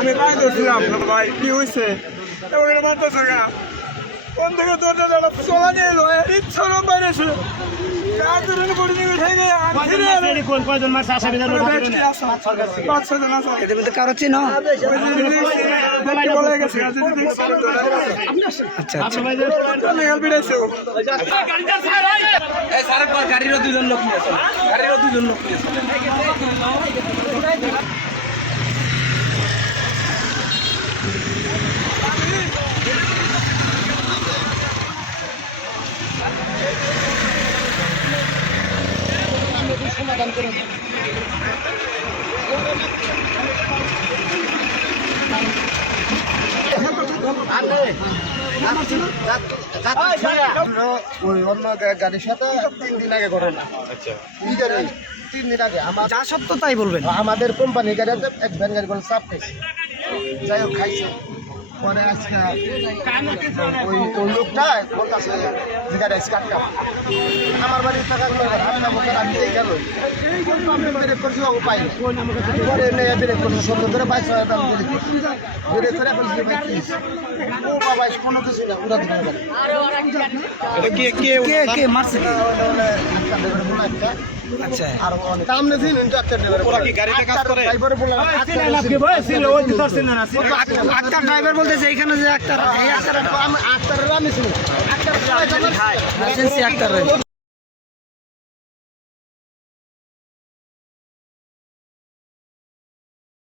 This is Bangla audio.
আমি পাই ধরছিলাম ভাই কি হয়েছে মারতেছে গা কোন থেকে দরজা দাঁড়া চলা নিয়ে এলো ইচ্ছা বাইরেছে কারো চিনো গাড়িরও দুজন লোক নিয়েছে গাড়িরও দুজন লোক নিয়েছে সমাধান করে ওই অন্য গাড়ির সাথে 3 দিন আগে ঘটনা। আচ্ছা 3 দিন আগে যা সত্য তাই বলবেন। আমাদের কোম্পানির গাড়িতে এক ভ্যান গাড়ি করে চাপ খাইছে, যাই হোক খাইছে। পরে আজকে ওই লোকটা বলতেছে যে গাড়ি আজকে আটকাম আমার বাড়ির থাকার আমি এই গেল আমি ব্রেক করছি ও পাই পরে ব্রেক করছি সুন্দর করে 22,000 টাকা ব্রেক করে বলছি ভাই কি ও বাবা কোনো কিছু না উড়া দিন কে মারছে? আচ্ছা আর সামনে দিন ইন্টারনেট ড্রাইভার ওরা কি গাড়িতে কাজ করে ড্রাইভার বলে আক্তার ড্রাইভার বলতেছে এখানে যে আক্তার আক্তার আমি শুনি আক্তার আক্তার